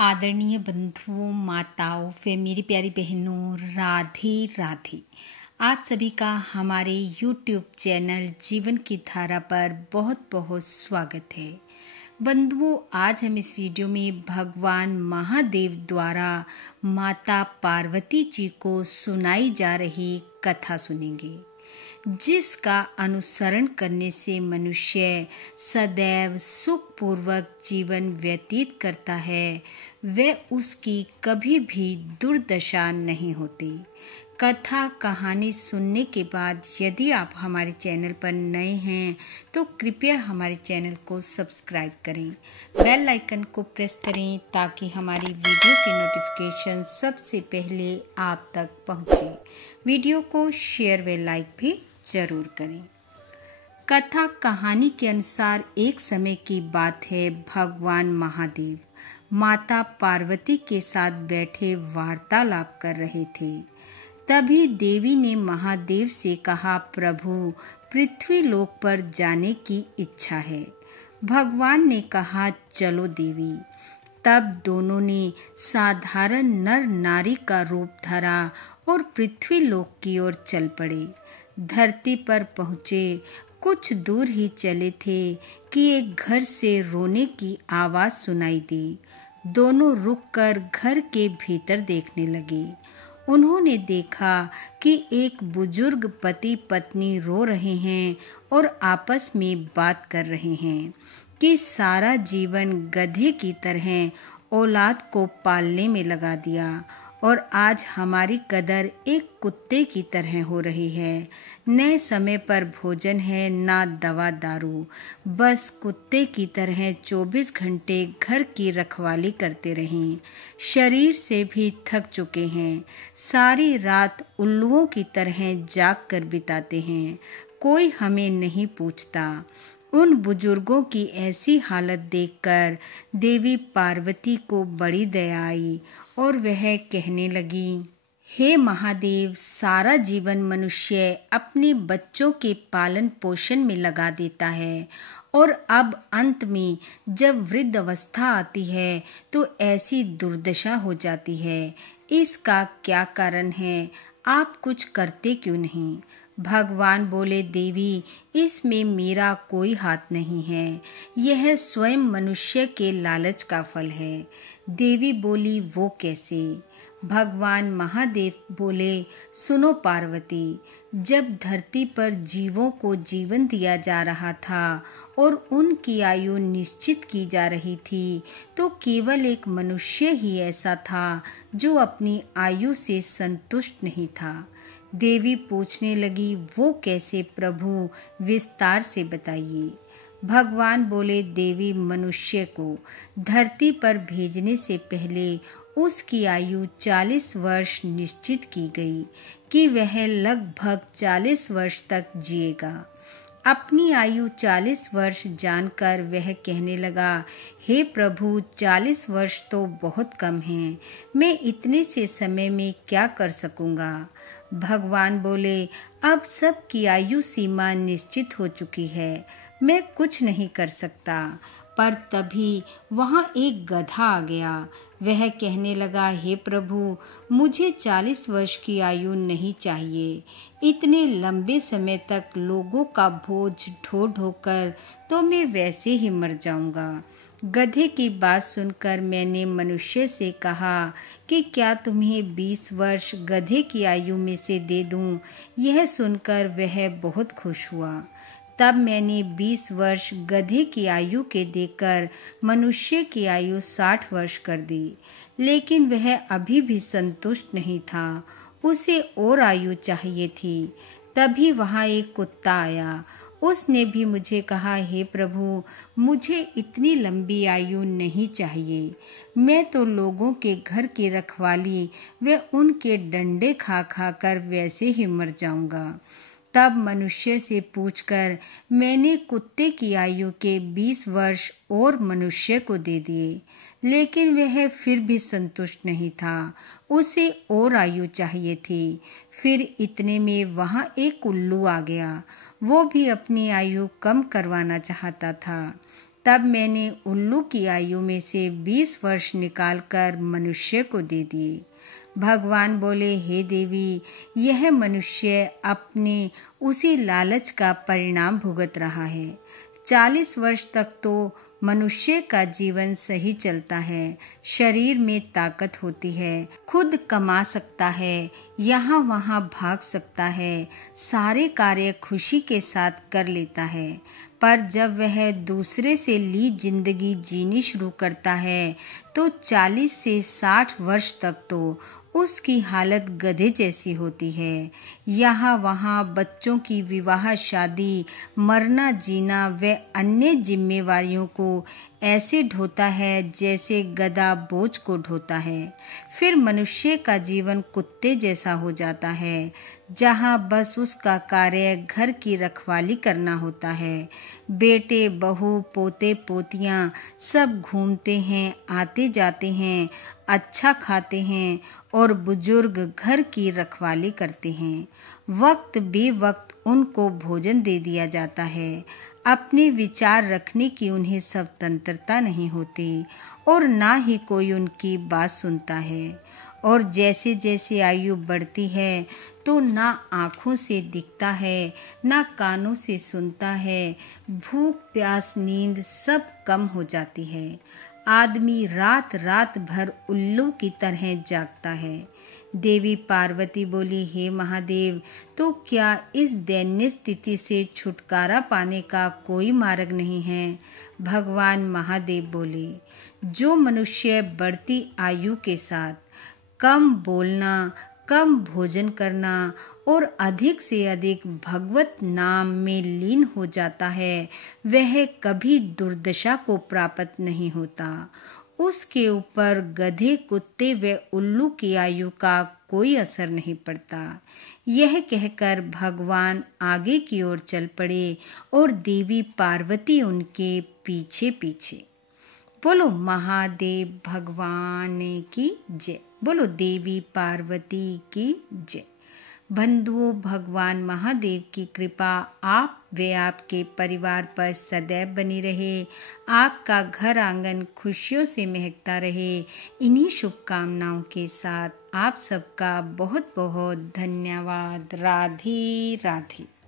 आदरणीय बंधुओं, माताओं व मेरी प्यारी बहनों, राधे राधे। आप सभी का हमारे YouTube चैनल जीवन की धारा पर बहुत बहुत स्वागत है। बंधुओं, आज हम इस वीडियो में भगवान महादेव द्वारा माता पार्वती जी को सुनाई जा रही कथा सुनेंगे, जिसका अनुसरण करने से मनुष्य सदैव सुखपूर्वक जीवन व्यतीत करता है, वह उसकी कभी भी दुर्दशा नहीं होती। कथा कहानी सुनने के बाद यदि आप हमारे चैनल पर नए हैं तो कृपया हमारे चैनल को सब्सक्राइब करें, बेल आइकन को प्रेस करें ताकि हमारी वीडियो की नोटिफिकेशन सबसे पहले आप तक पहुंचे। वीडियो को शेयर व लाइक भी जरूर करें। कथा कहानी के अनुसार एक समय की बात है, भगवान महादेव माता पार्वती के साथ बैठे वार्तालाप कर रहे थे। तभी देवी ने महादेव से कहा, प्रभु, पृथ्वी लोक पर जाने की इच्छा है। भगवान ने कहा, चलो देवी। तब दोनों ने साधारण नर नारी का रूप धरा और पृथ्वी लोक की ओर चल पड़े। धरती पर पहुँचे कुछ दूर ही चले थे कि एक घर से रोने की आवाज सुनाई दी। दोनों रुककर घर के भीतर देखने लगे। उन्होंने देखा कि एक बुजुर्ग पति पत्नी रो रहे हैं और आपस में बात कर रहे हैं कि सारा जीवन गधे की तरह औलाद को पालने में लगा दिया और आज हमारी कदर एक कुत्ते की तरह हो रही है। न समय पर भोजन है, ना दवा दारू, बस कुत्ते की तरह 24 घंटे घर की रखवाली करते रहें। शरीर से भी थक चुके हैं, सारी रात उल्लुओं की तरह जाग कर बिताते हैं। कोई हमें नहीं पूछता। उन बुजुर्गों की ऐसी हालत देखकर देवी पार्वती को बड़ी दया आई और वह कहने लगी, हे महादेव, सारा जीवन मनुष्य अपने बच्चों के पालन पोषण में लगा देता है और अब अंत में जब वृद्ध अवस्था आती है तो ऐसी दुर्दशा हो जाती है। इसका क्या कारण है? आप कुछ करते क्यों नहीं? भगवान बोले, देवी, इसमें मेरा कोई हाथ नहीं है। यह स्वयं मनुष्य के लालच का फल है। देवी बोली, वो कैसे? भगवान महादेव बोले, सुनो पार्वती, जब धरती पर जीवों को जीवन दिया जा रहा था और उनकी आयु निश्चित की जा रही थी, तो केवल एक मनुष्य ही ऐसा था जो अपनी आयु से संतुष्ट नहीं था। देवी पूछने लगी, वो कैसे प्रभु, विस्तार से बताइए। भगवान बोले, देवी, मनुष्य को धरती पर भेजने से पहले उसकी आयु 40 वर्ष निश्चित की गई कि वह लगभग 40 वर्ष तक जिएगा। अपनी आयु 40 वर्ष जानकर वह कहने लगा, हे प्रभु, 40 वर्ष तो बहुत कम हैं। मैं इतने से समय में क्या कर सकूंगा? भगवान बोले, अब सबकी आयु सीमा निश्चित हो चुकी है, मैं कुछ नहीं कर सकता। पर तभी वहां एक गधा आ गया। वह कहने लगा, हे प्रभु, मुझे 40 वर्ष की आयु नहीं चाहिए। इतने लंबे समय तक लोगों का बोझ ढो ढोकर तो मैं वैसे ही मर जाऊंगा। गधे की बात सुनकर मैंने मनुष्य से कहा कि क्या तुम्हें 20 वर्ष गधे की आयु में से दे दूं? यह सुनकर वह बहुत खुश हुआ। तब मैंने 20 वर्ष गधे की आयु के देकर मनुष्य की आयु 60 वर्ष कर दी, लेकिन वह अभी भी संतुष्ट नहीं था। उसे और आयु चाहिए थी। तभी वहां एक कुत्ता आया। उसने भी मुझे कहा, हे प्रभु, मुझे इतनी लंबी आयु नहीं चाहिए। मैं तो लोगों के घर की रखवाली व उनके डंडे खा खा कर वैसे ही मर जाऊंगा। तब मनुष्य से पूछकर मैंने कुत्ते की आयु के 20 वर्ष और मनुष्य को दे दिए, लेकिन वह फिर भी संतुष्ट नहीं था। उसे और आयु चाहिए थी। फिर इतने में वहां एक उल्लू आ गया। वो भी अपनी आयु कम करवाना चाहता था। तब मैंने उल्लू की आयु में से 20 वर्ष निकालकर मनुष्य को दे दिए। भगवान बोले, हे देवी, यह मनुष्य अपने उसी लालच का परिणाम भुगत रहा है। 40 वर्ष तक तो मनुष्य का जीवन सही चलता है, शरीर में ताकत होती है, खुद कमा सकता है, यहाँ वहाँ भाग सकता है, सारे कार्य खुशी के साथ कर लेता है। पर जब वह दूसरे से ली जिंदगी जीनी शुरू करता है तो 40 से 60 वर्ष तक तो उसकी हालत गधे जैसी होती है। यहाँ वहाँ बच्चों की विवाह शादी, मरना जीना व अन्य जिम्मेवारियों को ऐसे ढोता है जैसे गधा बोझ को ढोता है। फिर मनुष्य का जीवन कुत्ते जैसा हो जाता है, जहाँ बस उसका कार्य घर की रखवाली करना होता है। बेटे बहू पोते पोतियाँ सब घूमते हैं, आते जाते हैं, अच्छा खाते हैं और बुजुर्ग घर की रखवाली करते हैं। वक्त बेवक्त उनको भोजन दे दिया जाता है। अपने विचार रखने की उन्हें स्वतंत्रता नहीं होती और ना ही कोई उनकी बात सुनता है। और जैसे जैसे आयु बढ़ती है तो ना आँखों से दिखता है, ना कानों से सुनता है। भूख प्यास नींद सब कम हो जाती है। आदमी रात रात भर उल्लू की तरह जागता है। देवी पार्वती बोली, हे महादेव, तो क्या इस दैन्य स्थिति से छुटकारा पाने का कोई मार्ग नहीं है? भगवान महादेव बोले, जो मनुष्य बढ़ती आयु के साथ कम बोलना, कम भोजन करना और अधिक से अधिक भगवत नाम में लीन हो जाता है, वह कभी दुर्दशा को प्राप्त नहीं होता। उसके ऊपर गधे, कुत्ते व उल्लू की आयु का कोई असर नहीं पड़ता। यह कहकर भगवान आगे की ओर चल पड़े और देवी पार्वती उनके पीछे पीछे। बोलो महादेव भगवान की जय। बोलो देवी पार्वती की जय। बंधुओं, भगवान महादेव की कृपा आप व आपके परिवार पर सदैव बनी रहे। आपका घर आंगन खुशियों से महकता रहे। इन्हीं शुभकामनाओं के साथ आप सबका बहुत बहुत धन्यवाद। राधे राधे।